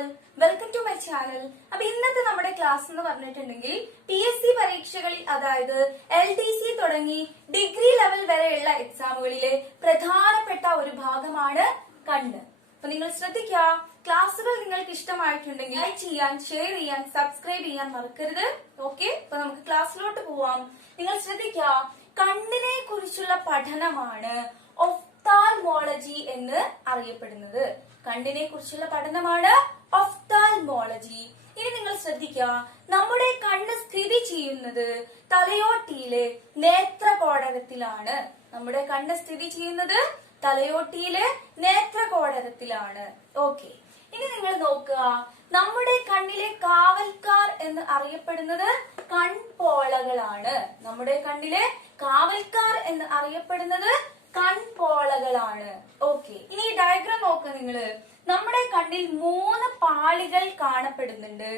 All, welcome to my channel. അപ്പൊ ഇന്നത്തെ നമ്മുടെ ക്ലാസ് എന്ന് പറഞ്ഞിട്ടുണ്ടെങ്കിൽ PSC പരീക്ഷകളിൽ, അതായത് LDC തുടങ്ങി ഡിഗ്രി ലെവൽ വരെയുള്ള എക്സാമുകളിലെ പ്രധാനപ്പെട്ട ഒരു ഭാഗമാണ് കണ്ണ്. അപ്പൊ നിങ്ങൾ ശ്രദ്ധിക്കുക, ക്ലാസ്സുകൾ നിങ്ങൾക്ക് ഇഷ്ടമായിട്ടുണ്ടെങ്കിൽ ലൈക്ക് ചെയ്യാൻ, ഷെയർ ചെയ്യാൻ, സബ്സ്ക്രൈബ് ചെയ്യാൻ മറക്കരുത്. ഓക്കെ, അപ്പൊ നമുക്ക് ക്ലാസ്സിലോട്ട് പോവാം. നിങ്ങൾ ശ്രദ്ധിക്കുക, കണ്ണിനെ കുറിച്ചുള്ള പഠനമാണ് ഒഫ്താൽമോളജി എന്ന് അറിയപ്പെടുന്നത്. കണ്ണിനെ കുറിച്ചുള്ള പഠനമാണ് ഒഫ്താൽമോളജി. ഇനി നിങ്ങൾ ശ്രദ്ധിക്കുക, നമ്മുടെ കണ്ണ് സ്ഥിതി ചെയ്യുന്നത് തലയോട്ടിയിലെ നേത്രകോടകത്തിലാണ്. നമ്മുടെ കണ്ണ് സ്ഥിതി ചെയ്യുന്നത് തലയോട്ടിയിലെ നേത്രകോടകത്തിലാണ്. ഓക്കെ, ഇനി നിങ്ങൾ നോക്കുക, നമ്മുടെ കണ്ണിലെ കാവൽക്കാർ എന്ന് അറിയപ്പെടുന്നത് കൺപോളകളാണ്. നമ്മുടെ കണ്ണിലെ കാവൽക്കാർ എന്ന് അറിയപ്പെടുന്നത് കൺപോളകളാണ്. ഓക്കെ, ഇനി ഈ ഡയഗ്രാം നോക്കുക നിങ്ങള്. നമ്മുടെ കണ്ണിൽ 3 പാളികൾ കാണപ്പെടുന്നുണ്ട്.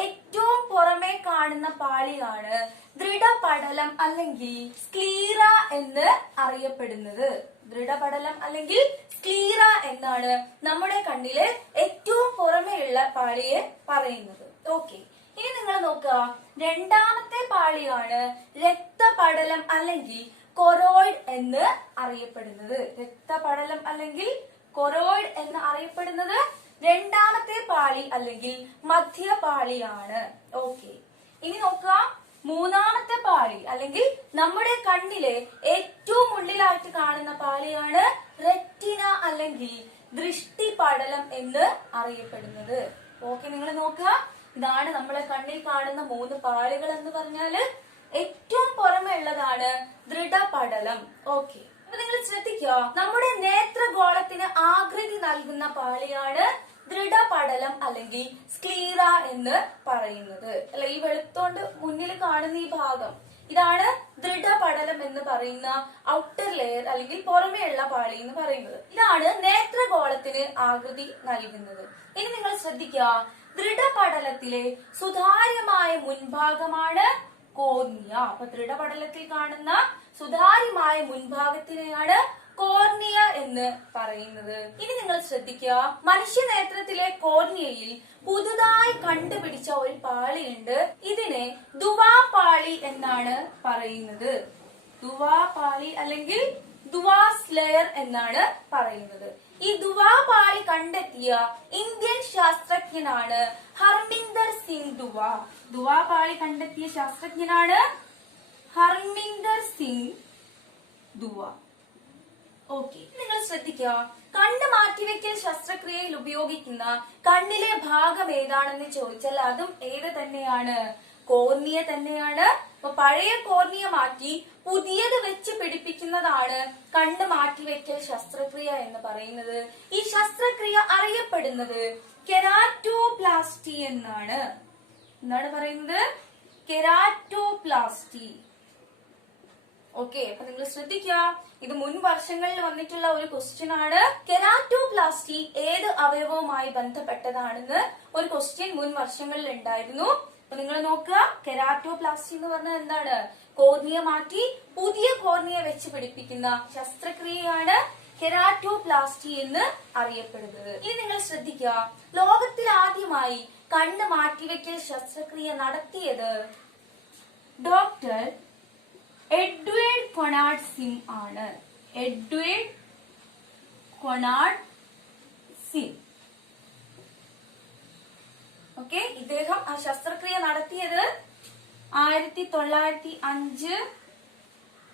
ഏറ്റവും പുറമെ കാണുന്ന പാളിയാണ് ദൃഢപടലം അല്ലെങ്കിൽ സ്ക്ലീറ എന്ന് അറിയപ്പെടുന്നത്. ദൃഢപടലം അല്ലെങ്കിൽ സ്ക്ലീറ എന്നാണ് നമ്മുടെ കണ്ണിലെ ഏറ്റവും പുറമെയുള്ള പാളിയെ പറയുന്നത്. ഓക്കെ, ഇനി നിങ്ങൾ നോക്കുക, രണ്ടാമത്തെ പാളിയാണ് രക്തപടലം അല്ലെങ്കിൽ കൊറോയിഡ് എന്ന് അറിയപ്പെടുന്നത്. രക്തപടലം അല്ലെങ്കിൽ കൊറോയിഡ് എന്ന് അറിയപ്പെടുന്നത് രണ്ടാമത്തെ പാളി അല്ലെങ്കിൽ മധ്യപാളിയാണ്. ഓക്കെ, ഇനി നോക്കുക, മൂന്നാമത്തെ പാളി അല്ലെങ്കിൽ നമ്മുടെ കണ്ണിലെ ഏറ്റവും ഉള്ളിലായിട്ട് കാണുന്ന പാളിയാണ് റെറ്റിന അല്ലെങ്കിൽ ദൃഷ്ടിപടലം എന്ന് അറിയപ്പെടുന്നത്. ഓക്കെ, നിങ്ങൾ നോക്കുക, ഇതാണ് നമ്മളെ കണ്ണിൽ കാണുന്ന 3 പാളികൾ എന്ന് പറഞ്ഞാല് ഏറ്റവും പുറമെ ഉള്ളതാണ് ദൃഢപടലം. ഓക്കെ, അപ്പൊ നിങ്ങൾ ശ്രദ്ധിക്കുക, നമ്മുടെ നേത്രഗോളത്തിന് ആകൃതി നൽകുന്ന പാളിയാണ് ദൃഢപടലം അല്ലെങ്കിൽ സ്ക്ലീറ എന്ന് പറയുന്നത്. അല്ല, ഈ വെളുത്തോണ്ട് മുന്നിൽ കാണുന്ന ഈ ഭാഗം, ഇതാണ് ദൃഢപടലം എന്ന് പറയുന്ന ഔട്ടർ ലെയർ അല്ലെങ്കിൽ പുറമേയുള്ള പാളി എന്ന് പറയുന്നത്. ഇതാണ് നേത്രഗോളത്തിന് ആകൃതി നൽകുന്നത്. ഇനി നിങ്ങൾ ശ്രദ്ധിക്കുക, ദൃഢപടലത്തിലെ സുതാര്യമായ മുൻഭാഗമാണ് കോർണിയ. അപ്പൊ ദൃഢപടലത്തിൽ കാണുന്ന സുതാര്യമായ മുൻഭാഗത്തിനെയാണ് കോർണിയ എന്ന് പറയുന്നത്. ഇനി നിങ്ങൾ ശ്രദ്ധിക്കുക, മനുഷ്യനേത്രത്തിലെ കോർണിയയിൽ പുതുതായി കണ്ടുപിടിച്ച ഒരു പാളിയുണ്ട്. ഇതിനെ ദുവാപാളി എന്നാണ് പറയുന്നത്. ദുവാപാളി അല്ലെങ്കിൽ ദുവാസ് ലെയർ എന്നാണ് പറയുന്നത്. ഈ ദുവാപാളി കണ്ടെത്തിയ ഇന്ത്യൻ ശാസ്ത്രജ്ഞനാണ് ഹർമിന്ദർ സിംഗ് ദുവാ. ദുവാപാളി കണ്ടെത്തിയ ശാസ്ത്രജ്ഞനാണ് ഹർമിന്ദർ സിംഗ് ദുവാ. ഓക്കെ, നിങ്ങൾ ശ്രദ്ധിക്കുക, കണ്ണ് മാറ്റിവെക്കൽ ശസ്ത്രക്രിയയിൽ ഉപയോഗിക്കുന്ന കണ്ണിലെ ഭാഗം ഏതാണെന്ന് ചോദിച്ചാൽ അതും ഏത് തന്നെയാണ്? കോർണിയ തന്നെയാണ്. അപ്പൊ പഴയ കോർണിയ മാറ്റി പുതിയത് വെച്ച് പിടിപ്പിക്കുന്നതാണ് കണ്ണ് മാറ്റിവെക്കൽ ശസ്ത്രക്രിയ എന്ന് പറയുന്നത്. ഈ ശസ്ത്രക്രിയ അറിയപ്പെടുന്നത് കെരാറ്റോപ്ലാസ്റ്റി എന്നാണ്. എന്താണ് പറയുന്നത്? കെരാറ്റോപ്ലാസ്റ്റി. ഓക്കെ, അപ്പൊ നിങ്ങൾ ശ്രദ്ധിക്കുക, ഇത് മുൻ വർഷങ്ങളിൽ വന്നിട്ടുള്ള ഒരു ക്വസ്റ്റ്യൻ ആണ്. കെരാറ്റോപ്ലാസ്റ്റി ഏത് അവയവവുമായി ബന്ധപ്പെട്ടതാണെന്ന് ഒരു ക്വസ്റ്റ്യൻ മുൻ വർഷങ്ങളിൽ ഉണ്ടായിരുന്നു. അപ്പൊ നിങ്ങൾ നോക്കുക, കെരാറ്റോപ്ലാസ്റ്റി എന്ന് പറഞ്ഞാൽ എന്താണ്? കോർണിയ മാറ്റി പുതിയ കോർണിയ വെച്ച് പിടിപ്പിക്കുന്ന ശസ്ത്രക്രിയയാണ് കെരാറ്റോപ്ലാസ്റ്റി എന്ന് അറിയപ്പെടുന്നത്. ഇനി നിങ്ങൾ ശ്രദ്ധിക്കുക, ലോകത്തിൽ ആദ്യമായി കണ്ണ് മാറ്റിവെക്കൽ ശസ്ത്രക്രിയ നടത്തിയത് ഡോക്ടർ എഡ്വേർഡ് കൊണാർഡ് സിം ആണ്. Edward കൊണാർഡ് SIM. ഓക്കെ, ഇദ്ദേഹം ആ ശസ്ത്രക്രിയ നടത്തിയത് 1905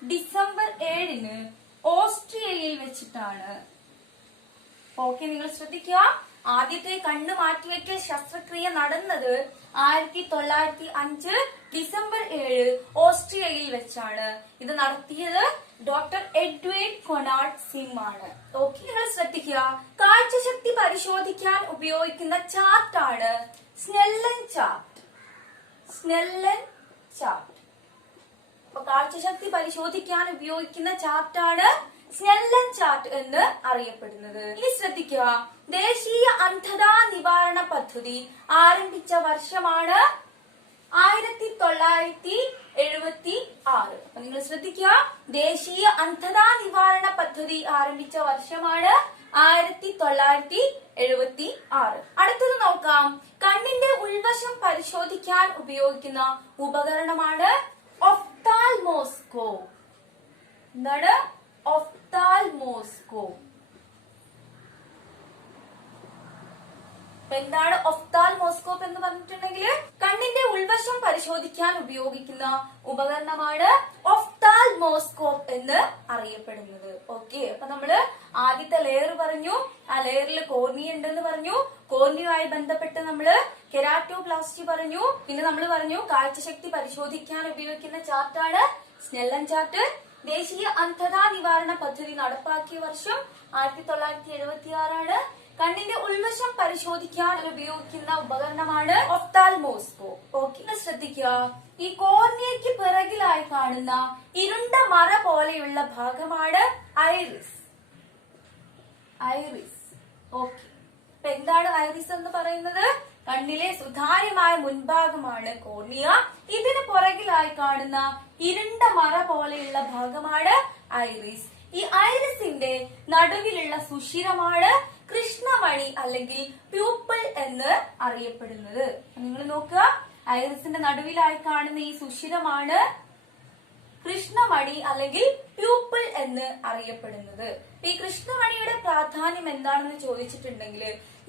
ഡിസംബർ 7 ഓസ്ട്രിയയിൽ വെച്ചിട്ടാണ്. ഓക്കെ, നിങ്ങൾ ശ്രദ്ധിക്കുക, ആദ്യത്തെ കണ്ണ് മാറ്റിവെക്കൽ ശസ്ത്രക്രിയ നടന്നത് 1905 ഡിസംബർ 7 ഓസ്ട്രിയയിൽ വെച്ചാണ്. ഇത് നടത്തിയത് ഡോക്ടർ എഡ്വേർഡ് കൊണാർഡ് സിം ആണ്. ഓക്കെ, നിങ്ങൾ ശ്രദ്ധിക്കുക, കാഴ്ചശക്തി പരിശോധിക്കാൻ ഉപയോഗിക്കുന്ന ചാർട്ടാണ് സ്നെല്ലൻ ചാർട്ട്. Snellen chart. അപ്പൊ കാഴ്ചശക്തി പരിശോധിക്കാൻ ഉപയോഗിക്കുന്ന ചാർട്ടാണ് സ്നെല്ലൻ ചാർട്ട് എന്ന് അറിയപ്പെടുന്നത്. ഇനി ശ്രദ്ധിക്കുക, ദേശീയ അന്ധതാ നിവാരണ പദ്ധതി ആരംഭിച്ച വർഷമാണ് 1976. അപ്പൊ നിങ്ങൾ ശ്രദ്ധിക്കുക, ദേശീയ അന്ധതാ നിവാരണ പദ്ധതി ആരംഭിച്ച വർഷമാണ് 1976. അടുത്തത് നോക്കാം. കണ്ണിന്റെ ഉൾവശം പരിശോധിക്കാൻ ഉപയോഗിക്കുന്ന ഉപകരണമാണ് ഒഫ്താൽമോസ്കോപ്പ്. എന്താണ് ഒഫ്താൽമോസ്കോപ്പ്? എന്താണ് ഒഫ്താൽമോസ്കോപ്പ് എന്ന് പറഞ്ഞിട്ടുണ്ടെങ്കിൽ കണ്ണിന്റെ ഉൾവശം പരിശോധിക്കാൻ ഉപയോഗിക്കുന്ന ഉപകരണമാണ് ഒഫ്താൽമോസ്കോപ്പ് എന്ന് അറിയപ്പെടുന്നത്. ഓക്കെ, അപ്പൊ നമ്മള് ആദ്യത്തെ ലെയർ പറഞ്ഞു. ആ ലെയറിൽ കോർണിയ ഉണ്ടെന്ന് പറഞ്ഞു. കോർണിയയുമായി ബന്ധപ്പെട്ട് നമ്മള് കെരാറ്റോപ്ലാസ്റ്റി പറഞ്ഞു. പിന്നെ നമ്മൾ പറഞ്ഞു കാഴ്ചശക്തി പരിശോധിക്കാൻ ഉപയോഗിക്കുന്ന ചാർട്ടാണ് സ്നെല്ലൻ ചാർട്ട്. ദേശീയ അന്ധതാ നിവാരണ പദ്ധതി നടപ്പാക്കിയ വർഷം 1976 കണ്ണിന്റെ ഉൾവശം പരിശോധിക്കാൻ ഉപയോഗിക്കുന്ന ഉപകരണമാണ് ഒഫ്താൽമോസ്കോപ്പ്. ഓക്കെ, ശ്രദ്ധിക്കുക. ഈ കോർണിയയ്ക്ക് പിറകിലായി കാണുന്ന ഇരുണ്ട മറ പോലെയുള്ള ഭാഗമാണ് ഐറിസ്. ഓക്കെ, അപ്പൊ എന്താണ് ഐറിസ് എന്ന് പറയുന്നത്? കണ്ണിലെ സുതാര്യമായ മുൻഭാഗമാണ് കോർണിയ. ഇതിന് പുറകിലായി കാണുന്ന ഇരുണ്ട മറ പോലെയുള്ള ഭാഗമാണ് ഐറിസ്. ഈ ഐറിസിന്റെ നടുവിലുള്ള സുഷിരമാണ് കൃഷ്ണമണി അല്ലെങ്കിൽ പ്യൂപ്പിൾ എന്ന് അറിയപ്പെടുന്നത്. നിങ്ങൾ നോക്കുക, ഐറിസിന്റെ നടുവിലായി കാണുന്ന ഈ സുഷിരമാണ് കൃഷ്ണമണി അല്ലെങ്കിൽ പ്യൂപ്പിൾ എന്ന് അറിയപ്പെടുന്നത്. ഈ കൃഷ്ണമണിയുടെ പ്രാധാന്യം എന്താണെന്ന് ചോദിച്ചിട്ടുണ്ടെങ്കിൽ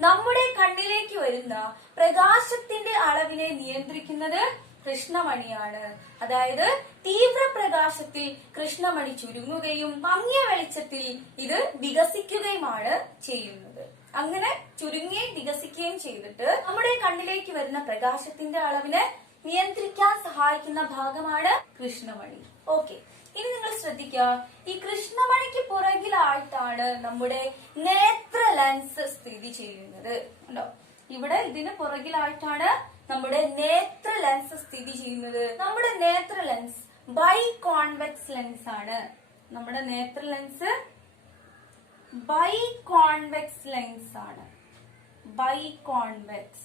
നമ്മുടെ കണ്ണിലേക്ക് വരുന്ന പ്രകാശത്തിന്റെ അളവിനെ നിയന്ത്രിക്കുന്നത് കൃഷ്ണമണിയാണ്. അതായത് തീവ്രപ്രകാശത്തിൽ കൃഷ്ണമണി ചുരുങ്ങുകയും മങ്ങിയ വെളിച്ചത്തിൽ ഇത് വികസിക്കുകയുമാണ് ചെയ്യുന്നത്. അങ്ങനെ ചുരുങ്ങുകയും വികസിക്കുകയും ചെയ്തിട്ട് നമ്മുടെ കണ്ണിലേക്ക് വരുന്ന പ്രകാശത്തിന്റെ അളവിനെ നിയന്ത്രിക്കാൻ സഹായിക്കുന്ന ഭാഗമാണ് കൃഷ്ണമണി. ഓക്കെ, ഇനി നിങ്ങൾ ശ്രദ്ധിക്കുക. ഈ കൃഷ്ണമണിക്ക് പുറകിലായിട്ടാണ് നമ്മുടെ നേത്ര ലെൻസ് സ്ഥിതി ചെയ്യുന്നത്. ഉണ്ടോ? ഇവിടെ ഇതിന് പുറകിലായിട്ടാണ് നമ്മുടെ നേത്ര ലെൻസ് സ്ഥിതി ചെയ്യുന്നത്. നമ്മുടെ നേത്ര ലെൻസ് ബൈകോൺവെക്സ് ലെൻസ് ആണ്. നമ്മുടെ നേത്ര ലെൻസ് ബൈകോൺവെക്സ് ലെൻസ് ആണ്. ബൈകോൺവെക്സ്.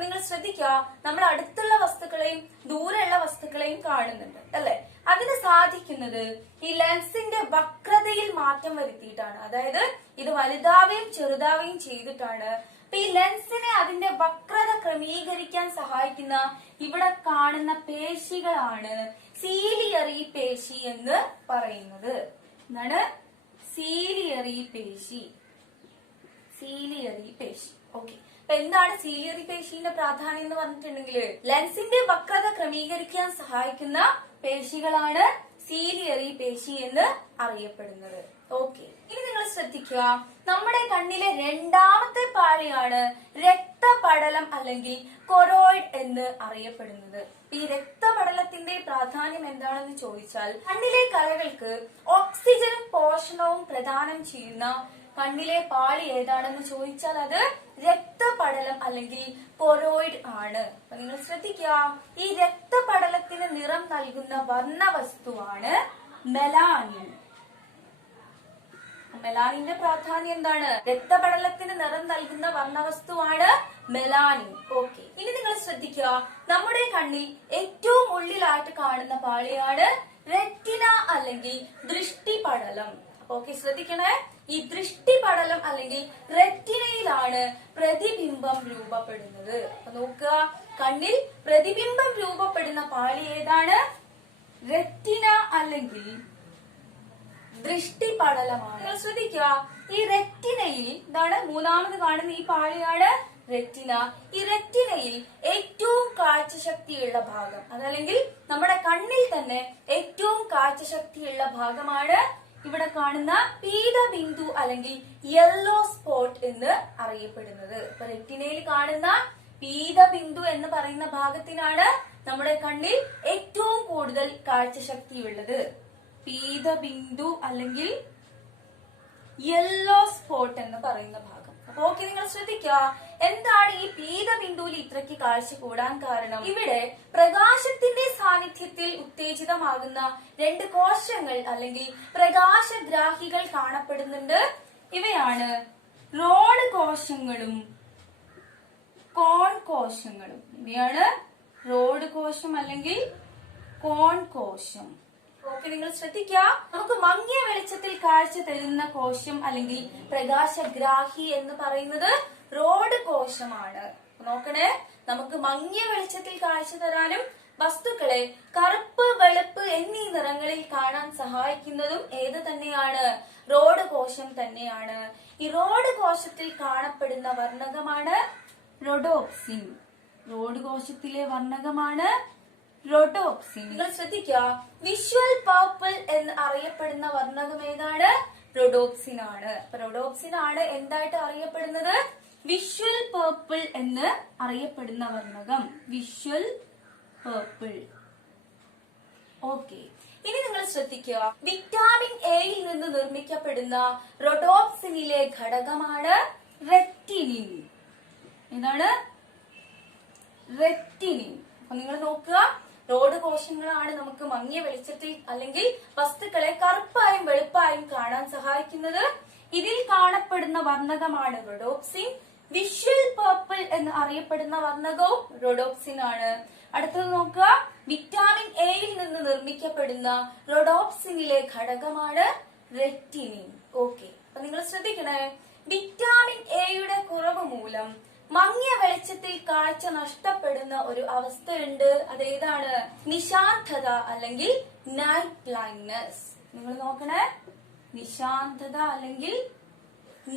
നിങ്ങൾ ശ്രദ്ധിക്കുക, നമ്മൾ അടുത്തുള്ള വസ്തുക്കളെയും ദൂരെയുള്ള വസ്തുക്കളെയും കാണുന്നുണ്ട് അല്ലെ? അതിന് സാധിക്കുന്നത് ഈ ലെൻസിന്റെ വക്രതയിൽ മാറ്റം വരുത്തിയിട്ടാണ്. അതായത് ഇത് വലുതാവുകയും ചെറുതാവുകയും ചെയ്തിട്ടാണ്. അപ്പൊ ഈ ലെൻസിനെ അതിന്റെ വക്രത ക്രമീകരിക്കാൻ സഹായിക്കുന്ന ഇവിടെ കാണുന്ന പേശികളാണ് സീലിയറി പേശി എന്ന് പറയുന്നത്. എന്താണ് സീലിയറി പേശി? സീലിയറി പേശി. ഓക്കെ, അപ്പൊ എന്താണ് സീലിയറി പേശിന്റെ പ്രാധാന്യം എന്ന് പറഞ്ഞിട്ടുണ്ടെങ്കിൽ ലെൻസിന്റെ വക്രത ക്രമീകരിക്കാൻ സഹായിക്കുന്ന പേശികളാണ് സീലിയറി പേശി എന്ന് അറിയപ്പെടുന്നത്. ഓക്കെ, ഇനി നിങ്ങൾ ശ്രദ്ധിക്കുക. നമ്മുടെ കണ്ണിലെ രണ്ടാമത്തെ പാളിയാണ് രക്തപടലം അല്ലെങ്കിൽ കൊറോയിഡ് എന്ന് അറിയപ്പെടുന്നത്. ഈ രക്തപടലത്തിന്റെ പ്രാധാന്യം എന്താണെന്ന് ചോദിച്ചാൽ കണ്ണിലെ കലകൾക്ക് ഓക്സിജനും പോഷണവും പ്രദാനം ചെയ്യുന്ന കണ്ണിലെ പാളി ഏതാണെന്ന് ചോദിച്ചാൽ അത് രക്തപടലം അല്ലെങ്കിൽ കൊറോയിഡ് ആണ്. അപ്പൊ നിങ്ങൾ ശ്രദ്ധിക്കുക, ഈ രക്തപടലത്തിന് നിറം നൽകുന്ന വർണ്ണവസ്തുവാണ് മെലാനിൻ. മെലാനിന്റെ പ്രാധാന്യം എന്താണ്? രക്തപടലത്തിന് നിറം നൽകുന്ന വർണ്ണവസ്തുവാണ് മെലാനിൻ. ഓക്കെ, ഇനി നിങ്ങൾ ശ്രദ്ധിക്കുക. നമ്മുടെ കണ്ണിൽ ഏറ്റവും ഉള്ളിലായിട്ട് കാണുന്ന പാളിയാണ് റെറ്റിന അല്ലെങ്കിൽ ദൃഷ്ടിപടലം. ഓക്കെ, ശ്രദ്ധിക്കണേ. ഈ ദൃഷ്ടിപടലം അല്ലെങ്കിൽ റെറ്റിനയിലാണ് പ്രതിബിംബം രൂപപ്പെടുന്നത്. അപ്പൊ നോക്കുക, കണ്ണിൽ പ്രതിബിംബം രൂപപ്പെടുന്ന പാളി ഏതാണ്? റെറ്റിന അല്ലെങ്കിൽ ദൃഷ്ടിപടലമാണ്. നിങ്ങൾ ശ്രദ്ധിക്കുക, ഈ റെറ്റിനയിൽ എന്താണ് മൂന്നാമത് കാണുന്ന ഈ പാളിയാണ് റെറ്റിന. ഈ റെറ്റിനയിൽ ഏറ്റവും കാഴ്ചശക്തിയുള്ള ഭാഗം, അതല്ലെങ്കിൽ നമ്മുടെ കണ്ണിൽ തന്നെ ഏറ്റവും കാഴ്ചശക്തിയുള്ള ഭാഗമാണ് ഇവിടെ കാണുന്ന പീതബിന്ദു അല്ലെങ്കിൽ യെല്ലോ സ്പോട്ട് എന്ന് അറിയപ്പെടുന്നത്. അപ്പൊ റെറ്റിനയിൽ കാണുന്ന പീതബിന്ദു എന്ന് പറയുന്ന ഭാഗത്തിനാണ് നമ്മുടെ കണ്ണിൽ ഏറ്റവും കൂടുതൽ കാഴ്ചശക്തിയുള്ളത്. പീതബിന്ദു അല്ലെങ്കിൽ യെല്ലോ സ്പോട്ട് എന്ന് പറയുന്ന ഭാഗം. അപ്പൊ ഓക്കെ, നിങ്ങൾ ശ്രദ്ധിക്കുക. എന്താണ് ഈ പീതബിന്ദുവിൽ ഇത്രയ്ക്ക് കാഴ്ച കൂടാൻ കാരണം? ഇവിടെ പ്രകാശത്തിന്റെ സാന്നിധ്യത്തിൽ ഉത്തേജിതമാകുന്ന രണ്ട് കോശങ്ങൾ അല്ലെങ്കിൽ പ്രകാശഗ്രാഹികൾ കാണപ്പെടുന്നുണ്ട്. ഇവയാണ് റോഡ് കോശങ്ങളും കോൺ കോശങ്ങളും. ഇവയാണ് റോഡ് കോശം അല്ലെങ്കിൽ കോൺ കോശം. ഓക്കെ, നിങ്ങൾ ശ്രദ്ധിക്കുക. നമുക്ക് മങ്ങിയ വെളിച്ചത്തിൽ കാഴ്ച തരുന്ന കോശം അല്ലെങ്കിൽ പ്രകാശഗ്രാഹി എന്ന് പറയുന്നത് റോഡ് കോശമാണ്. നോക്കണേ, നമുക്ക് മങ്ങിയ വെളിച്ചത്തിൽ കാഴ്ച തരാനും വസ്തുക്കളെ കറുപ്പ്, വെളുപ്പ് എന്നീ നിറങ്ങളിൽ കാണാൻ സഹായിക്കുന്നതും ഏത് തന്നെയാണ്? റോഡ് കോശം തന്നെയാണ്. ഈ റോഡ് കോശത്തിൽ കാണപ്പെടുന്ന വർണ്ണകമാണ് റോഡോപ്സിൻ. റോഡ് കോശത്തിലെ വർണ്ണകമാണ് റോഡോപ്സിൻ. നിങ്ങൾ ശ്രദ്ധിക്കുക, വിഷ്വൽ പർപ്പിൾ എന്ന് അറിയപ്പെടുന്ന വർണ്ണകം ഏതാണ്? റോഡോപ്സിൻ ആണ്. റോഡോപ്സിൻ ആണ് എന്തായിട്ട് അറിയപ്പെടുന്നത്? വിഷ്വൽ പർപ്പിൾ എന്ന് അറിയപ്പെടുന്ന വർണ്ണകം വിഷ്വൽ പർപ്പിൾ. ഓക്കെ, ഇനി നിങ്ങൾ ശ്രദ്ധിക്കുക, വിറ്റാമിൻ എയിൽ നിന്ന് നിർമ്മിക്കപ്പെടുന്ന റോഡോപ്സിനിലെ ഘടകമാണ് റെറ്റിനിൻ. എന്താണ്? റെറ്റിനിൻ. അപ്പൊ നിങ്ങൾ നോക്കുക, റോഡ് കോശങ്ങളാണ് നമുക്ക് മങ്ങിയ വെളിച്ചത്തിൽ അല്ലെങ്കിൽ വസ്തുക്കളെ കറുപ്പായും വെളുപ്പായും കാണാൻ സഹായിക്കുന്നത്. ഇതിൽ കാണപ്പെടുന്ന വർണ്ണകമാണ് റോഡോപ്സിൻ. വിഷ്വൽ പർപ്പിൾ എന്ന് അറിയപ്പെടുന്ന വർണ്ണകവും റോഡോപ്സിൻ ആണ്. അടുത്തത് നോക്കുക, വിറ്റാമിൻ എയിൽ നിന്ന് നിർമ്മിക്കപ്പെടുന്ന റോഡോപ്സിനിലെ ഘടകമാണ് റെറ്റിനിൻ. ഓക്കെ, അപ്പൊ നിങ്ങൾ ശ്രദ്ധിക്കണേ, വിറ്റാമിൻ എയുടെ കുറവ് മൂലം മങ്ങിയ വെളിച്ചത്തിൽ കാഴ്ച നഷ്ടപ്പെടുന്ന ഒരു അവസ്ഥയുണ്ട്. അതേതാണ്? നിശാന്തത അല്ലെങ്കിൽ നൈറ്റ് ബ്ലൈൻഡ്നെസ്. നിങ്ങൾ നോക്കണേ, നിശാന്തത അല്ലെങ്കിൽ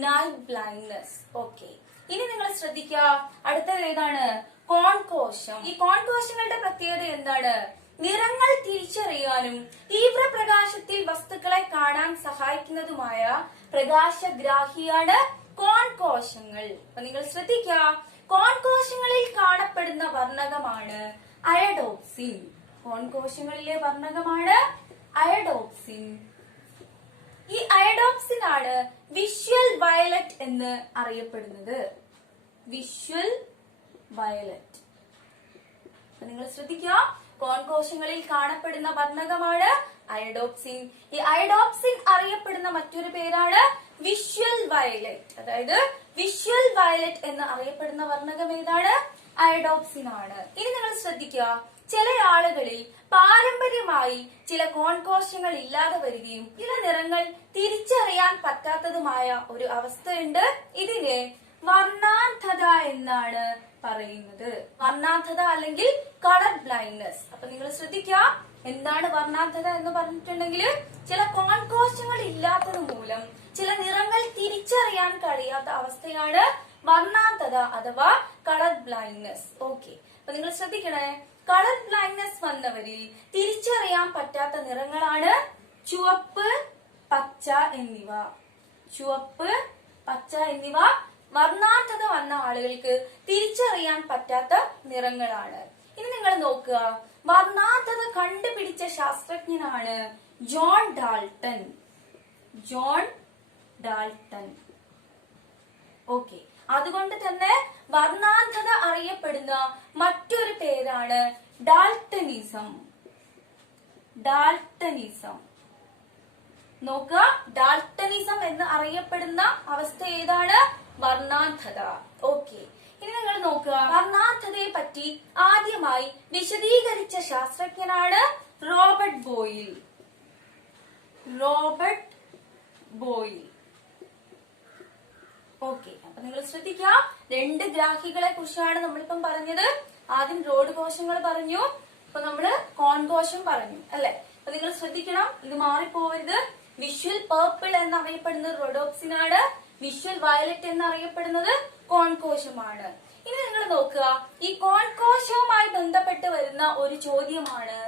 നൈറ്റ് ബ്ലൈൻഡ്നെസ്. ഓക്കെ, ഇനി നിങ്ങൾ ശ്രദ്ധിക്കുക, അടുത്തത് ഏതാണ്? കോൺകോശം. ഈ കോൺകോശങ്ങളുടെ പ്രത്യേകത എന്താണ്? നിറങ്ങൾ തിരിച്ചറിയാനും തീവ്രപ്രകാശത്തിൽ വസ്തുക്കളെ കാണാൻ സഹായിക്കുന്നതുമായ പ്രകാശഗ്രാഹിയാണ് കോൺകോശങ്ങൾ. അപ്പൊ നിങ്ങൾ ശ്രദ്ധിക്കുക, കോൺകോശങ്ങളിൽ കാണപ്പെടുന്ന വർണ്ണകമാണ് അയഡോപ്സിൻ. കോൺകോശങ്ങളിലെ വർണ്ണകമാണ് അയഡോപ്സിൻ. ഈ അയഡോപ്സിൻ ആണ് വിഷ്വൽ വയലറ്റ് എന്ന് അറിയപ്പെടുന്നത്. Visual violet. നിങ്ങൾ ശ്രദ്ധിക്കുക, കോൺകോശങ്ങളിൽ കാണപ്പെടുന്ന വർണ്ണകമാണ് അയഡോപ്സിൻ. ഈ അയഡോപ്സിൻ അറിയപ്പെടുന്ന മറ്റൊരു പേരാണ് വിഷ്വൽ വയലറ്റ്. അതായത് വിഷ്വൽ വയലറ്റ് എന്ന് അറിയപ്പെടുന്ന വർണ്ണകം ഏതാണ്? അയഡോപ്സിൻ ആണ്. ഇനി നിങ്ങൾ ശ്രദ്ധിക്കുക, ചില ആളുകളിൽ പാരമ്പര്യമായി ചില കോൺകോശങ്ങൾ ഇല്ലാതെ വരികയും ചില നിറങ്ങൾ തിരിച്ചറിയാൻ പറ്റാത്തതുമായ ഒരു അവസ്ഥയുണ്ട്. ഇതിനെ വർണ്ണാന്ധത എന്നാണ് പറയുന്നത്. വർണ്ണാന്ധത അല്ലെങ്കിൽ കളർ ബ്ലൈൻഡ്നെസ്. അപ്പൊ നിങ്ങൾ ശ്രദ്ധിക്കുക, എന്താണ് വർണ്ണാന്ധത എന്ന് പറഞ്ഞിട്ടുണ്ടെങ്കിൽ ചില കോൺകോശങ്ങൾ ഇല്ലാത്തത് മൂലം ചില നിറങ്ങൾ തിരിച്ചറിയാൻ കഴിയാത്ത അവസ്ഥയാണ് വർണ്ണാന്ധത അഥവാ കളർ ബ്ലൈൻഡ്നെസ്. ഓക്കെ, അപ്പൊ നിങ്ങൾ ശ്രദ്ധിക്കണേ, കളർ ബ്ലൈൻഡ്നെസ് വന്നവരിൽ തിരിച്ചറിയാൻ പറ്റാത്ത നിറങ്ങളാണ് ചുവപ്പ്, പച്ച എന്നിവ. ചുവപ്പ്, പച്ച എന്നിവ വർണ്ണാന്ധത വന്ന ആളുകൾക്ക് തിരിച്ചറിയാൻ പറ്റാത്ത നിറങ്ങളാണ്. ഇനി നിങ്ങൾ നോക്കുക, വർണ്ണാന്ധത കണ്ടുപിടിച്ച ശാസ്ത്രജ്ഞനാണ് John Dalton. John Dalton. Okay, അതുകൊണ്ട് തന്നെ വർണ്ണാന്ധത അറിയപ്പെടുന്ന മറ്റൊരു പേരാണ് ഡാൾട്ടനിസം. ഡാൾട്ടനിസം. നോക്കുക, ഡാൾട്ടനിസം എന്ന് അറിയപ്പെടുന്ന അവസ്ഥ ഏതാണ്? വർണ്ണാന്ധത. ഓക്കെ, ഇനി നിങ്ങൾ നോക്കുക, വർണ്ണാന്ധതയെ പറ്റി ആദ്യമായി വിശദീകരിച്ച ശാസ്ത്രജ്ഞനാണ് Robert Boyle. Robert Boyle. Okay, അപ്പൊ നിങ്ങൾ ശ്രദ്ധിക്കുക, രണ്ട് ഗ്രാഹികളെ കുറിച്ചാണ് നമ്മളിപ്പം പറഞ്ഞത്. ആദ്യം റോഡ് കോശങ്ങൾ പറഞ്ഞു, അപ്പൊ നമ്മള് കോൺകോശം പറഞ്ഞു അല്ലെ. അപ്പൊ നിങ്ങൾ ശ്രദ്ധിക്കണം, ഇത് മാറിപ്പോവരുത്. വിഷ്വൽ പർപ്പിൾ എന്നറിയപ്പെടുന്നത് റോഡോപ്സിൻ ആണ്. വിഷ്വൽ വയലറ്റ് എന്നറിയപ്പെടുന്നത് കോൺകോശമാണ്. ഇനി നിങ്ങൾ നോക്കുക, ഈ കോൺകോശവുമായി ബന്ധപ്പെട്ട് വരുന്ന ഒരു ചോദ്യമാണ്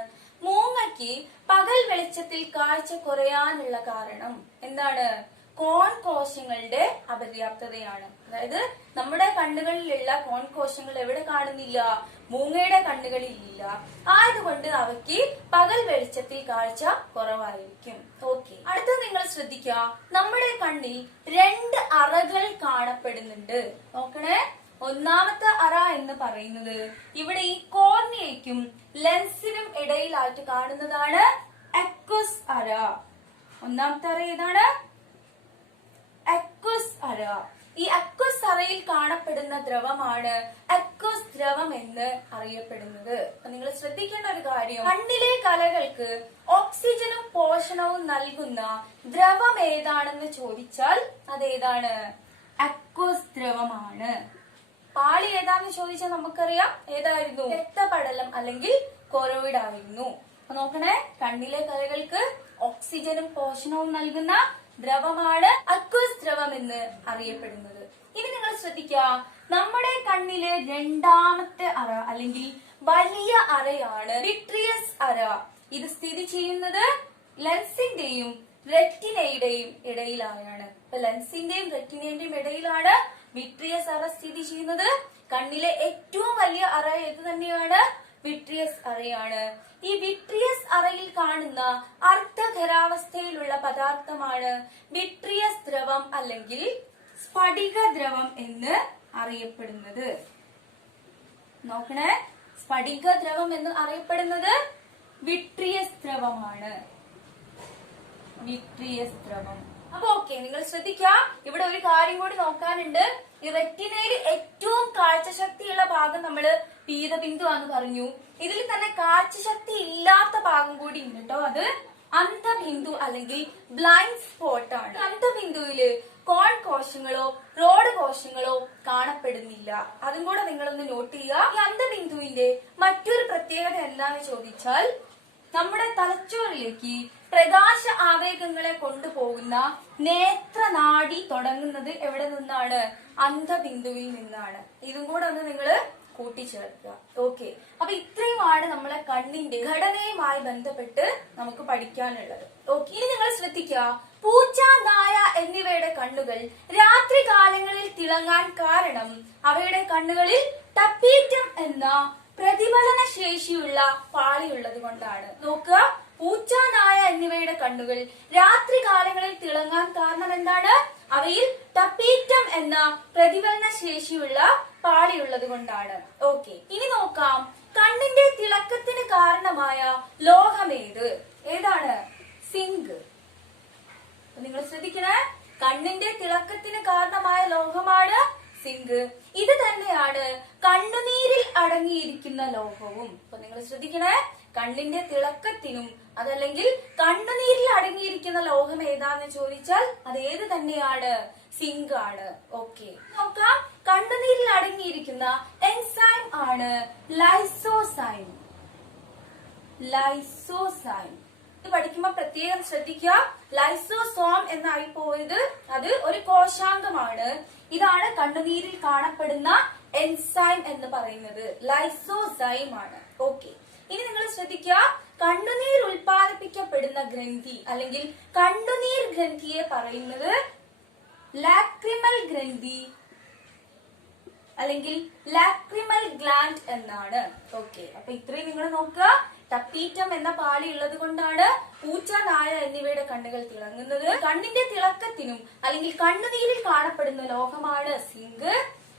മൂങ്ങയ്ക്ക് പകൽ വെളിച്ചത്തിൽ കാഴ്ച കുറയാനുള്ള കാരണം എന്താണ്? കോൺകോശങ്ങളുടെ അപര്യാപ്തതയാണ്. അതായത് നമ്മുടെ കണ്ണുകളിലുള്ള കോൺകോശങ്ങൾ എവിടെ കാണുന്നില്ല? മൂങ്ങയുടെ കണ്ണുകളിൽ ഇല്ല. ആയതുകൊണ്ട് അവയ്ക്ക് പകൽ വെളിച്ചത്തിൽ കാഴ്ച കുറവായിരിക്കും. ഓക്കെ, അടുത്തത് നിങ്ങൾ ശ്രദ്ധിക്കുക, നമ്മുടെ കണ്ണിൽ രണ്ട് അറകൾ കാണപ്പെടുന്നുണ്ട്. നോക്കണേ, ഒന്നാമത്തെ അറ എന്ന് പറയുന്നത് ഇവിടെ ഈ കോർണിയയ്ക്കും ലെൻസിനും ഇടയിലായിട്ട് കാണുന്നതാണ് അക്വസ് അറ. ഒന്നാമത്തെ അറ ഏതാണ്? അക്വസ് അറ. ഈ അക്വസ് വിട്രിയസ് അറയിൽ കാണപ്പെടുന്ന ദ്രവമാണ് അക്വസ് ദ്രവം എന്ന് അറിയപ്പെടുന്നത്. അപ്പൊ നിങ്ങൾ ശ്രദ്ധിക്കേണ്ട ഒരു കാര്യം, കണ്ണിലെ കലകൾക്ക് ഓക്സിജനും പോഷണവും നൽകുന്ന ദ്രവം ഏതാണെന്ന് ചോദിച്ചാൽ അതേതാണ്? അക്വസ് ദ്രവമാണ്. പാളി ഏതാന്ന് ചോദിച്ചാൽ നമുക്കറിയാം ഏതായിരുന്നു? രക്തപടലം അല്ലെങ്കിൽ കൊറോയിഡ് ആയിരുന്നു. നോക്കണേ, കണ്ണിലെ കലകൾക്ക് ഓക്സിജനും പോഷണവും നൽകുന്ന ദ്രവമാണ് അക്വസ് ദ്രവം എന്ന് അറിയപ്പെടുന്നത്. ഇനി നിങ്ങൾ ശ്രദ്ധിക്കുക, നമ്മുടെ കണ്ണിലെ രണ്ടാമത്തെ അറ അല്ലെങ്കിൽ വലിയ അറയാണ് വിട്രിയസ് അറ. ഇത് സ്ഥിതി ചെയ്യുന്നത് ലെൻസിന്റെയും റെറ്റിനയുടെയും ഇടയിലാണ്. ലെൻസിന്റെയും റെറ്റിനയുടെയും ഇടയിലാണ് വിട്രിയസ് അറ സ്ഥിതി ചെയ്യുന്നത്. കണ്ണിലെ ഏറ്റവും വലിയ അറ ഏത് തന്നെയാണ്? വിട്രിയസ് അറയാണ്. ഈ വിട്രിയസ് അറയിൽ കാണുന്ന അർദ്ധഖരാവസ്ഥയിലുള്ള പദാർത്ഥമാണ് വിട്രിയസ് ദ്രവം അല്ലെങ്കിൽ സ്ഫടിക ദ്രവം എന്ന് അറിയപ്പെടുന്നത്. നോക്കണേ, സ്ഫടിക ദ്രവം എന്ന് അറിയപ്പെടുന്നത് വിട്രിയസ് ദ്രവമാണ്. വിട്രിയസ് ദ്രവം. അപ്പൊ ഓക്കെ, നിങ്ങൾ ശ്രദ്ധിക്കുക, ഇവിടെ ഒരു കാര്യം കൂടി നോക്കാനുണ്ട്. ഈ റെറ്റിനയിൽ ഏറ്റവും കാഴ്ചശക്തിയുള്ള ഭാഗം നമ്മള് പീതബിന്ദു ആന്ന് പറഞ്ഞു. ഇതിൽ തന്നെ കാഴ്ചശക്തി ഇല്ലാത്ത ഭാഗം കൂടി ഉണ്ട് കേട്ടോ. അത് അന്ധബിന്ദു അല്ലെങ്കിൽ ബ്ലൈൻഡ് സ്പോട്ട് ആണ്. അന്ധബിന്ദുവില് കോൺ കോശങ്ങളോ റോഡ് കോശങ്ങളോ കാണപ്പെടുന്നില്ല. അതും കൂടെ നിങ്ങളൊന്ന് നോട്ട് ചെയ്യുക. ഈ അന്ധബിന്ദുവിന്റെ മറ്റൊരു പ്രത്യേകത എന്താന്ന് ചോദിച്ചാൽ, നമ്മുടെ തലച്ചോറിലേക്ക് പ്രകാശ ആവേഗങ്ങളെ കൊണ്ടുപോകുന്ന നേത്രനാഡി തുടങ്ങുന്നത് എവിടെ നിന്നാണ്? അന്ധബിന്ദുവിൽ നിന്നാണ്. ഇതും കൂടെ ഒന്ന് നിങ്ങള് കൂട്ടിച്ചേർക്കുക. ഓക്കെ, അപ്പൊ ഇത്രയുമാണ് നമ്മളെ കണ്ണിന്റെ ഘടനയുമായി ബന്ധപ്പെട്ട് നമുക്ക് പഠിക്കാനുള്ളത്. ഓക്കെ, ഇനി നിങ്ങൾ ശ്രദ്ധിക്കുക, പൂച്ച, നായ എന്നിവയുടെ കണ്ണുകൾ രാത്രി കാലങ്ങളിൽ തിളങ്ങാൻ കാരണം അവയുടെ കണ്ണുകളിൽ ടപ്പീറ്റം എന്ന പ്രതിഫലന ശേഷിയുള്ള പാളിയുള്ളത് കൊണ്ടാണ്. നോക്കുക, പൂച്ച, നായ എന്നിവയുടെ കണ്ണുകൾ രാത്രി കാലങ്ങളിൽ തിളങ്ങാൻ കാരണം എന്താണ്? അവയിൽ ടപ്പീറ്റം എന്ന പ്രതിഫലന ശേഷിയുള്ള പാളിയുള്ളത് കൊണ്ടാണ്. ഓക്കെ, ഇനി നോക്കാം, കണ്ണിന്റെ തിളക്കത്തിന് കാരണമായ ലോഹമേത്? ഏതാണ്? സിങ്ക്. നിങ്ങൾ ശ്രദ്ധിക്കണേ, കണ്ണിന്റെ തിളക്കത്തിന് കാരണമായ ലോഹമാണ് സിങ്ക്. ഇത് തന്നെയാണ് കണ്ണുനീരിൽ അടങ്ങിയിരിക്കുന്ന ലോഹവും. അപ്പൊ നിങ്ങൾ ശ്രദ്ധിക്കണേ, കണ്ണിന്റെ തിളക്കത്തിനും അതല്ലെങ്കിൽ കണ്ണുനീരിൽ അടങ്ങിയിരിക്കുന്ന ലോഹം ഏതാന്ന് ചോദിച്ചാൽ അത് ഏത് തന്നെയാണ്? സിങ്ക് ആണ്. ഓക്കെ, നോക്കാം, കണ്ണുനീരിൽ അടങ്ങിയിരിക്കുന്ന എൻസൈം ആണ് ലൈസോസൈം. ലൈസോസൈം ഇത് പഠിക്കുമ്പോ പ്രത്യേകം ശ്രദ്ധിക്കുക. ലൈസോസോം എന്നായി പോയത് അത് ഒരു കോശാംഗമാണ്. ഇതാണ് കണ്ണുനീരിൽ കാണപ്പെടുന്ന എൻസൈം എന്ന് പറയുന്നത്. ലൈസോസൈം ആണ്. ഓക്കെ, ഇനി നിങ്ങൾ ശ്രദ്ധിക്കുക, കണ്ണുനീർ ഉൽപ്പാദിപ്പിക്കപ്പെടുന്ന ഗ്രന്ഥി അല്ലെങ്കിൽ കണ്ണുനീർ ഗ്രന്ഥിയെ പറയുന്നത് ലാക്രിമൽ ഗ്രന്ഥി അല്ലെങ്കിൽ ലാക്രിമൽ ഗ്ലാൻഡ് എന്നാണ്. ഓക്കെ, അപ്പൊ ഇത്രയും നിങ്ങൾ നോക്കുക. ടപ്പീറ്റം എന്ന പാളി ഉള്ളത് കൊണ്ടാണ് പൂച്ച, നായ എന്നിവയുടെ കണ്ണുകൾ തിളങ്ങുന്നത്. കണ്ണിന്റെ തിളക്കത്തിനും അല്ലെങ്കിൽ കണ്ണുനീരിൽ കാണപ്പെടുന്ന ലോഹമാണ് സിങ്ക്.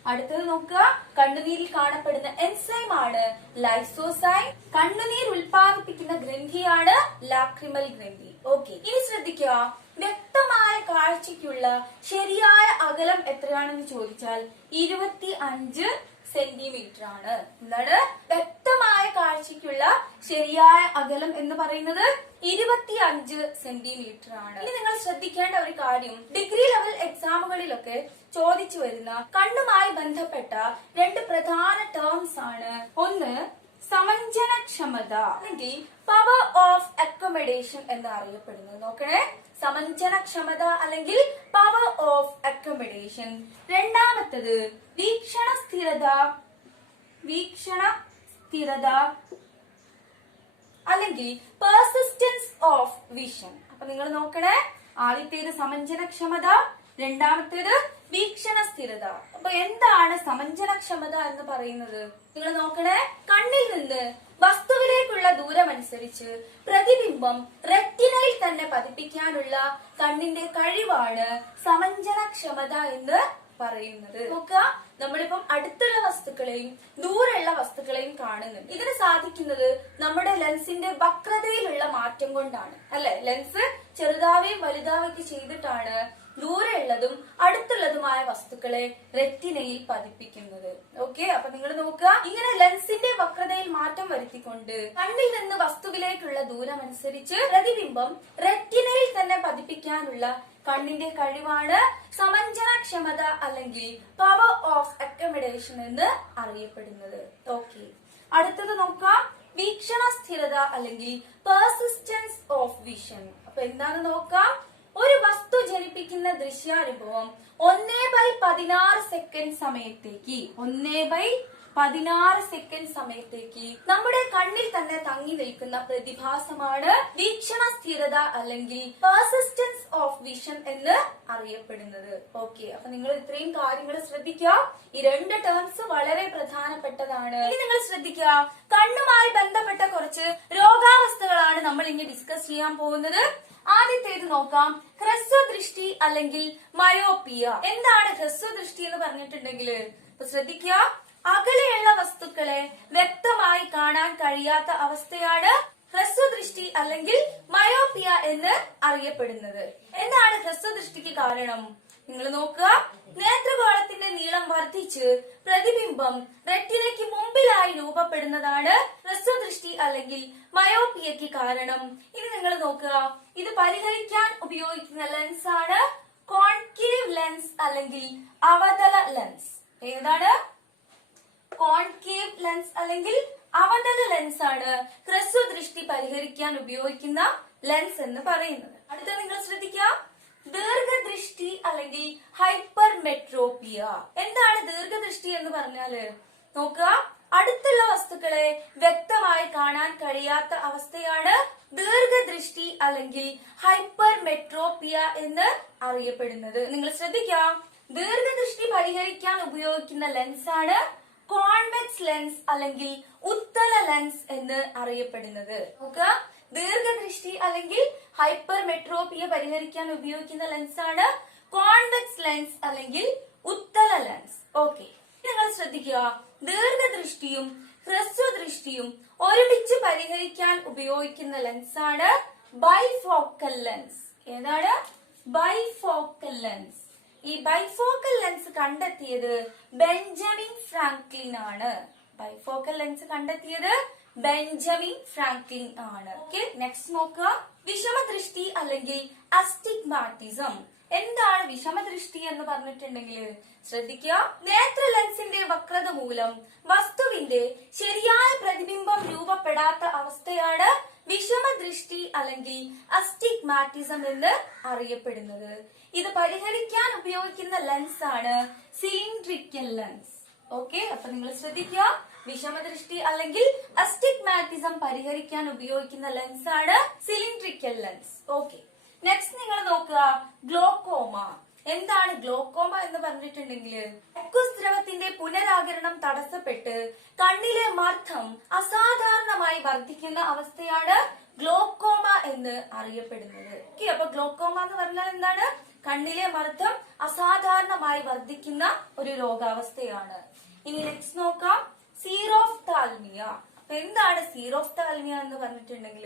അടുത്തത് നോക്കുക, കണ്ണുനീരിൽ കാണപ്പെടുന്ന എൻസൈം ആണ് ലൈസോസൈം. കണ്ണുനീർ ഉൽപ്പാദിപ്പിക്കുന്ന ഗ്രന്ഥിയാണ് ലാക്രിമൽ ഗ്രന്ഥി. ഓക്കെ, ഇനി ശ്രദ്ധിക്കുക, വ്യക്തമായ കാഴ്ചയ്ക്കുള്ള ശരിയായ അകലം എത്രയാണെന്ന് ചോദിച്ചാൽ 25 സെന്റിമീറ്റർ ആണ്. എന്താണ് വ്യക്തമായ കാഴ്ചയ്ക്കുള്ള ശരിയായ അകലം എന്ന് പറയുന്നത്? 25 സെന്റിമീറ്റർ ആണ്. ഇനി നിങ്ങൾ ശ്രദ്ധിക്കേണ്ട ഒരു കാര്യം, ഡിഗ്രി ലെവൽ എക്സാമുകളിലൊക്കെ ചോദിച്ചു വരുന്ന കണ്ണുമായി ബന്ധപ്പെട്ട രണ്ട് പ്രധാന ടേംസ് ആണ്. ഒന്ന് സമഞ്ജനക്ഷമത അല്ലെങ്കിൽ പവർ ഓഫ് അക്കോമഡേഷൻ എന്ന് അറിയപ്പെടുന്നത്. നോക്കണേ, സമഞ്ജനക്ഷമത അല്ലെങ്കിൽ പവർ ഓഫ് അക്കോമഡേഷൻ. രണ്ടാമത്തത് വീക്ഷണ സ്ഥിരത. വീക്ഷണ സ്ഥിരത അല്ലെങ്കിൽ പെർസിസ്റ്റൻസ് ഓഫ് വിഷൻ. അപ്പൊ നിങ്ങൾ നോക്കണേ, ആദ്യത്തേത് സമഞ്ജനക്ഷമത, രണ്ടാമത്തേത് വീക്ഷണ സ്ഥിരത. അപ്പൊ എന്താണ് സമഞ്ജനക്ഷമത എന്ന് പറയുന്നത്? നിങ്ങൾ നോക്കണേ, കണ്ണിൽ നിന്ന് വസ്തുവിലേക്കുള്ള ദൂരം അനുസരിച്ച് പ്രതിബിംബം റെറ്റിനയിൽ തന്നെ പതിപ്പിക്കാനുള്ള കണ്ണിന്റെ കഴിവാണ് സമഞ്ജനക്ഷമത എന്ന് പറയുന്നത്. നോക്കുക, നമ്മളിപ്പം അടുത്തുള്ള വസ്തുക്കളെയും ദൂരെയുള്ള വസ്തുക്കളെയും കാണുന്നുണ്ട്. ഇതിന് സാധിക്കുന്നത് നമ്മുടെ ലെൻസിന്റെ വക്രതയിലുള്ള മാറ്റം കൊണ്ടാണ്, അല്ലെ? ലെൻസ് ചെറുതാവുകയും വലുതാവുകയും ചെയ്തിട്ടാണ് ദൂരെയുള്ളതും അടുത്തുള്ളതുമായ വസ്തുക്കളെ റെറ്റിനയിൽ പതിപ്പിക്കുന്നത്. ഓക്കെ, അപ്പൊ നിങ്ങൾ നോക്കുക, ഇങ്ങനെ ലെൻസിന്റെ വക്രതയിൽ മാറ്റം വരുത്തിക്കൊണ്ട് കണ്ണിൽ നിന്ന് വസ്തുവിലേക്കുള്ള ദൂരം അനുസരിച്ച് പ്രതിബിംബം റെറ്റിനയിൽ തന്നെ പതിപ്പിക്കാനുള്ള കണ്ണിന്റെ കഴിവാണ് സമഞ്ജനക്ഷമത അല്ലെങ്കിൽ പവർ ഓഫ് അക്കോമഡേഷൻ എന്ന് അറിയപ്പെടുന്നത്. ഓക്കെ, അടുത്തത് നോക്കാം, വീക്ഷണ സ്ഥിരത അല്ലെങ്കിൽ പെർസിസ്റ്റൻസ് ഓഫ് വിഷൻ. അപ്പൊ എന്താണെന്ന് നോക്കാം. ഒരു വസ്തു ജനിപ്പിക്കുന്ന ദൃശ്യാനുഭവം 1/16 സെക്കൻഡ് സമയത്തേക്ക് 1/16 സെക്കൻഡ് സമയത്തേക്ക് നമ്മുടെ കണ്ണിൽ തന്നെ തങ്ങി നിൽക്കുന്ന പ്രതിഭാസമാണ് വീക്ഷണ സ്ഥിരത അല്ലെങ്കിൽ പെർസിസ്റ്റൻസ് ഓഫ് വിഷൻ എന്ന് അറിയപ്പെടുന്നത്. ഓക്കെ, അപ്പൊ നിങ്ങൾ ഇത്രയും കാര്യങ്ങൾ ശ്രദ്ധിക്കുക. ഈ 2 ടേംസ് വളരെ പ്രധാനപ്പെട്ടതാണ്. ഇനി നിങ്ങൾ ശ്രദ്ധിക്കുക, കണ്ണുമായി ബന്ധപ്പെട്ട കുറച്ച് രോഗാവസ്ഥകളാണ് നമ്മൾ ഇനി ഡിസ്കസ് ചെയ്യാൻ പോകുന്നത്. ആദ്യത്തേത് നോക്കാം, ഹ്രസ്വദൃഷ്ടി അല്ലെങ്കിൽ മയോപ്പിയ. എന്താണ് ഹ്രസ്വദൃഷ്ടി എന്ന് പറഞ്ഞിട്ടുണ്ടെങ്കിൽ ശ്രദ്ധിക്കുക, അകലെയുള്ള വസ്തുക്കളെ വ്യക്തമായി കാണാൻ കഴിയാത്ത അവസ്ഥയാണ് ഹ്രസ്വദൃഷ്ടി അല്ലെങ്കിൽ മയോപ്പിയ എന്ന് അറിയപ്പെടുന്നത്. എന്താണ് ഹ്രസ്വദൃഷ്ടിക്ക് കാരണം? നിങ്ങൾ നോക്കുക, നേത്രഗോളത്തിന്റെ നീളം വർദ്ധിച്ച് പ്രതിബിംബം റെറ്റിനയ്ക്ക് മുമ്പിലായി രൂപപ്പെടുന്നതാണ് ഹ്രസ്വദൃഷ്ടി അല്ലെങ്കിൽ മയോപ്പിയയ്ക്ക് കാരണം. ഇനി നിങ്ങൾ നോക്കുക, ഇത് പരിഹരിക്കാൻ ഉപയോഗിക്കുന്ന ലെൻസ് ആണ് കോൺകേവ് ലെൻസ് അല്ലെങ്കിൽ അവതല ലെൻസ്. ഏതാണ്? കോൺകേവ് ലെൻസ് അല്ലെങ്കിൽ അവതല ലെൻസ് ആണ് ഹ്രസ്വദൃഷ്ടി പരിഹരിക്കാൻ ഉപയോഗിക്കുന്ന ലെൻസ് എന്ന് പറയുന്നത്. അടുത്ത നിങ്ങൾ ശ്രദ്ധിക്കുക, ദീർഘദൃഷ്ടി അല്ലെങ്കിൽ ഹൈപ്പർമെട്രോപ്പിയ. എന്താണ് ദീർഘദൃഷ്ടി എന്ന് പറഞ്ഞാല്? നോക്കുക, അടുത്തുള്ള വസ്തുക്കളെ വ്യക്തമായി കാണാൻ കഴിയാത്ത അവസ്ഥയാണ് ദീർഘദൃഷ്ടി അല്ലെങ്കിൽ ഹൈപ്പർമെട്രോപ്പിയ എന്ന് അറിയപ്പെടുന്നത്. നിങ്ങൾ ശ്രദ്ധിക്കാം, ദീർഘദൃഷ്ടി പരിഹരിക്കാൻ ഉപയോഗിക്കുന്ന ലെൻസാണ് കോൺവെക്സ് ലെൻസ് അല്ലെങ്കിൽ ഉത്തല ലെൻസ് എന്ന് അറിയപ്പെടുന്നത്. നോക്കുക, ദീർഘദൃഷ്ടി അല്ലെങ്കിൽ ഹൈപ്പർമെട്രോപ്പിയ പരിഹരിക്കാൻ ഉപയോഗിക്കുന്ന ലെൻസാണ് കോൺവെക്സ് ലെൻസ് അല്ലെങ്കിൽ ഉത്തല ലെൻസ്. ഓക്കെ, നിങ്ങൾ ശ്രദ്ധിക്കുക, ദീർഘദൃഷ്ടിയും ഹ്രസ്വദൃഷ്ടിയും ഒരുമിച്ച് പരിഹരിക്കാൻ ഉപയോഗിക്കുന്ന ലെൻസാണ് ബൈഫോക്കൽ ലെൻസ്. ഏതാണ്? Bifocal lens. ഈ ബൈഫോക്കൽ ലെൻസ് കണ്ടെത്തിയത് ബെഞ്ചമിൻ ഫ്രാങ്ക്ലിൻ ആണ്. ബൈഫോക്കൽ ലെൻസ് കണ്ടെത്തിയത് ബെഞ്ചമിൻ ഫ്രാങ്ക്ലിൻ ആണ്. ഓക്കെ, നെക്സ്റ്റ് നോക്കുക, വിഷമദൃഷ്ടി അല്ലെങ്കിൽ അസ്റ്റിഗ്മാറ്റിസം. എന്താണ് വിഷമദൃഷ്ടി എന്ന് പറഞ്ഞിട്ടുണ്ടെങ്കിൽ ശ്രദ്ധിക്കുക, നേത്ര ലെൻസിന്റെ വക്രത മൂലം വസ്തുവിന്റെ ശരിയായ പ്രതിബിംബം രൂപപ്പെടാത്ത അവസ്ഥയാണ് വിഷമദൃഷ്ടി അല്ലെങ്കിൽ അസ്റ്റിഗ്മാറ്റിസം എന്ന് അറിയപ്പെടുന്നത്. ഇത് പരിഹരിക്കാൻ ഉപയോഗിക്കുന്ന ലെൻസ് ആണ് സിലിണ്ട്രിക്കൽ ലെൻസ്. ഓക്കെ, അപ്പൊ നിങ്ങൾ ശ്രദ്ധിക്കുക, വിഷമദൃഷ്ടി അല്ലെങ്കിൽ അസ്റ്റിഗ്മാറ്റിസം പരിഹരിക്കാൻ ഉപയോഗിക്കുന്ന ലെൻസ് ആണ് സിലിണ്ട്രിക്കൽ ലെൻസ്. ഓക്കെ, നെക്സ്റ്റ് നിങ്ങൾ നോക്കുക, ഗ്ലോക്കോമ. എന്താണ് ഗ്ലോക്കോമ എന്ന് പറഞ്ഞിട്ടുണ്ടെങ്കിൽ അക്വസ് ദ്രവത്തിന്റെ പുനരാകിരണം തടസ്സപ്പെട്ട് കണ്ണിലെ മർദ്ദം അസാധാരണമായി വർദ്ധിക്കുന്ന അവസ്ഥയാണ് ഗ്ലോക്കോമ എന്ന് അറിയപ്പെടുന്നത്. ഓക്കെ, അപ്പൊ ഗ്ലോക്കോമ എന്ന് പറഞ്ഞാൽ എന്താണ്? കണ്ണിലെ മർദ്ദം അസാധാരണമായി വർദ്ധിക്കുന്ന ഒരു രോഗാവസ്ഥയാണ്. ഇനി നെക്സ്റ്റ് നോക്കാം, സീറോഫ്താൽമിയ. അപ്പൊ എന്താണ് സീറോഫ്താൽമിയ എന്ന് പറഞ്ഞിട്ടുണ്ടെങ്കിൽ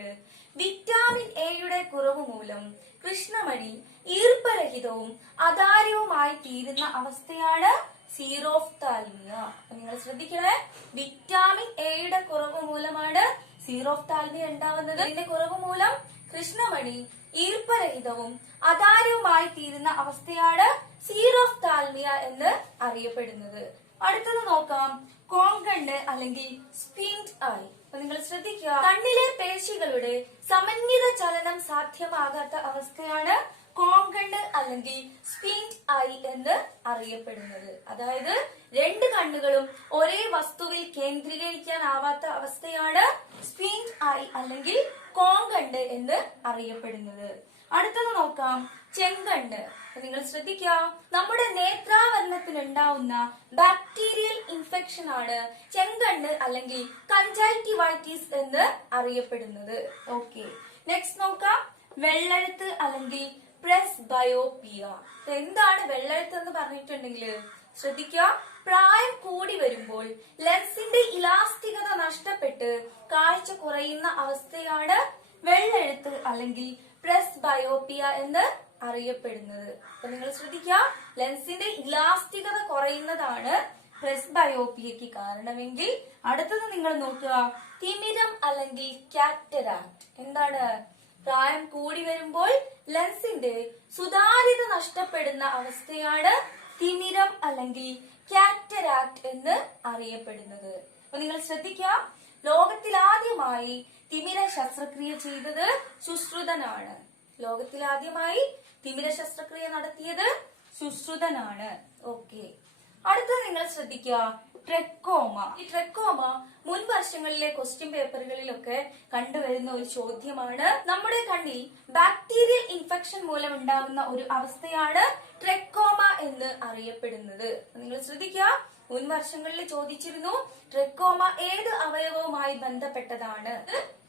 വിറ്റാമിൻ എയുടെ കുറവ് മൂലം കൃഷ്ണമണി ഈർപ്പരഹിതവും അതാര്യവുമായി തീരുന്ന അവസ്ഥയാണ് സീറോഫ്താൽമിയ. നിങ്ങൾ ശ്രദ്ധിക്കണേ, വിറ്റാമിൻ എയുടെ കുറവ് മൂലമാണ് സീറോഫ്താൽമിയ ഉണ്ടാവുന്നത്. ഇതിന്റെ കുറവ് മൂലം കൃഷ്ണമണി ഈർപ്പരഹിതവും അതാര്യവുമായി തീരുന്ന അവസ്ഥയാണ് സീറോഫ്താൽമിയ എന്ന് അറിയപ്പെടുന്നത്. അടുത്തത് നോക്കാം, കോങ്കണ്ണ് അല്ലെങ്കിൽ സ്ക്വീൻഡ് ഐ. അപ്പൊ നിങ്ങൾ ശ്രദ്ധിക്കുക, കണ്ണിലെ പേശികളുടെ സമന്വിത ചലനം സാധ്യമാകാത്ത അവസ്ഥയാണ് കോങ്കണ്ണ് അല്ലെങ്കിൽ സ്ക്വീൻഡ് ഐ എന്ന് അറിയപ്പെടുന്നത്. അതായത് 2 കണ്ണുകളും ഒരേ വസ്തുവിൽ കേന്ദ്രീകരിക്കാനാവാത്ത അവസ്ഥയാണ് സ്ക്വീൻഡ് ഐ അല്ലെങ്കിൽ കോങ്കണ്ണ് എന്ന് അറിയപ്പെടുന്നത്. അടുത്തത് നോക്കാം, ചെങ്കണ്ണ്. നിങ്ങൾ ശ്രദ്ധിക്കുക, നമ്മുടെ നേത്രാവരണത്തിനുണ്ടാവുന്ന ബാക്ടീരിയൽ ഇൻഫെക്ഷൻ ആണ് ചെങ്കണ്ണ് അല്ലെങ്കിൽ കൺജക്റ്റിവൈറ്റിസ് എന്ന് അറിയപ്പെടുന്നത്. ഓക്കെ, നെക്സ്റ്റ് നോക്കാം, വെള്ളെഴുത്ത് അല്ലെങ്കിൽ പ്രസ് ബയോപ്പിയ. എന്താണ് വെള്ളെഴുത്ത് എന്ന് പറഞ്ഞിട്ടുണ്ടെങ്കിൽ ശ്രദ്ധിക്കുക, പ്രായം കൂടി വരുമ്പോൾ ലെൻസിന്റെ ഇലാസ്തികത നഷ്ടപ്പെട്ട് കാഴ്ച കുറയുന്ന അവസ്ഥയാണ് വെള്ളെഴുത്ത് അല്ലെങ്കിൽ പ്രസ് ബയോപ്പിയ എന്ന് അറിയപ്പെടുന്നത്. അപ്പൊ നിങ്ങൾ ശ്രദ്ധിക്കുക, ലെൻസിന്റെ ഇലാസ്റ്റികത കുറയുന്നതാണ് പ്രസ്ബയോപ്പിയയ്ക്ക് കാരണമെങ്കിൽ അടുത്തത് നിങ്ങൾ നോക്കുക, തിമിരം അല്ലെങ്കിൽ കാറ്ററാക്ട്. എന്താണ്? പ്രായം കൂടി വരുമ്പോൾ ലെൻസിന്റെ സുതാര്യത നഷ്ടപ്പെടുന്ന അവസ്ഥയാണ് തിമിരം അല്ലെങ്കിൽ കാറ്ററാക്ട് എന്ന് അറിയപ്പെടുന്നത്. അപ്പൊ നിങ്ങൾ ശ്രദ്ധിക്കുക, ലോകത്തിലാദ്യമായി തിമിര ശസ്ത്രക്രിയ ചെയ്തത് സുശ്രുതനാണ്. ലോകത്തിലാദ്യമായി തിമിര ശസ്ത്രക്രിയ നടത്തിയത് സുശ്രുതനാണ്. ഓക്കെ, അടുത്തത് നിങ്ങൾ ശ്രദ്ധിക്കുക, ട്രെക്കോമ. ഈ ട്രെക്കോമ മുൻ വർഷങ്ങളിലെ ക്വസ്റ്റ്യൻ പേപ്പറുകളിലൊക്കെ കണ്ടുവരുന്ന ഒരു ചോദ്യമാണ്. നമ്മുടെ കണ്ണിൽ ബാക്ടീരിയൽ ഇൻഫെക്ഷൻ മൂലം ഉണ്ടാകുന്ന ഒരു അവസ്ഥയാണ് ട്രെക്കോമ എന്ന് അറിയപ്പെടുന്നത്. നിങ്ങൾ ശ്രദ്ധിക്കുക, മുൻ വർഷങ്ങളിൽ ചോദിച്ചിരുന്നു ട്രെക്കോമ ഏത് അവയവവുമായി ബന്ധപ്പെട്ടതാണ്?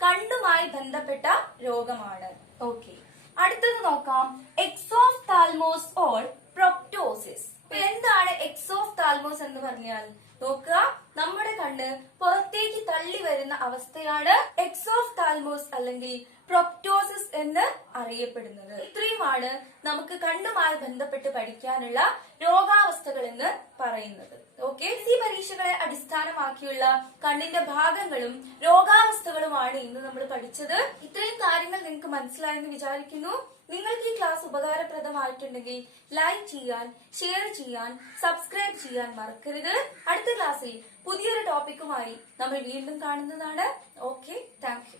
കണ്ണുമായി ബന്ധപ്പെട്ട രോഗമാണ്. ഓക്കെ, അടുത്തത് നോക്കാം, എക്സോഫ്താൽമോസ് ഓർ പ്രൊപ്റ്റോസിസ്. എന്താണ് എക്സോഫ്താൽമോസ് എന്ന് പറഞ്ഞാൽ? നോക്കുക, നമ്മുടെ കണ്ണ് പുറത്തേക്ക് തള്ളി വരുന്ന അവസ്ഥയാണ് എക്സോഫ്താൽമോസ് അല്ലെങ്കിൽ പ്രൊപ്റ്റോസിസ് എന്ന് അറിയപ്പെടുന്നത്. ഇത്രയുമാണ് നമുക്ക് കണ്ണുമായി ബന്ധപ്പെട്ട് പഠിക്കാനുള്ള രോഗാവസ്ഥകൾ എന്ന് പറയുന്നത്. ഓക്കെ, ഈ പരീക്ഷകളെ അടിസ്ഥാനമാക്കിയുള്ള കണ്ണിന്റെ ഭാഗങ്ങളും രോഗാവസ്ഥകളുമാണ് ഇന്ന് നമ്മൾ പഠിച്ചത്. ഇത്രയും കാര്യങ്ങൾ നിങ്ങൾക്ക് മനസ്സിലായെന്ന് വിചാരിക്കുന്നു. നിങ്ങൾക്ക് ഈ ക്ലാസ് ഉപകാരപ്രദമായിട്ടുണ്ടെങ്കിൽ ലൈക്ക് ചെയ്യാൻ, ഷെയർ ചെയ്യാൻ, സബ്സ്ക്രൈബ് ചെയ്യാൻ മറക്കരുത്. അടുത്ത ക്ലാസ്സിൽ പുതിയൊരു ടോപ്പിക്കുമായി നമ്മൾ വീണ്ടും കാണുന്നതാണ്. Okay, thank you.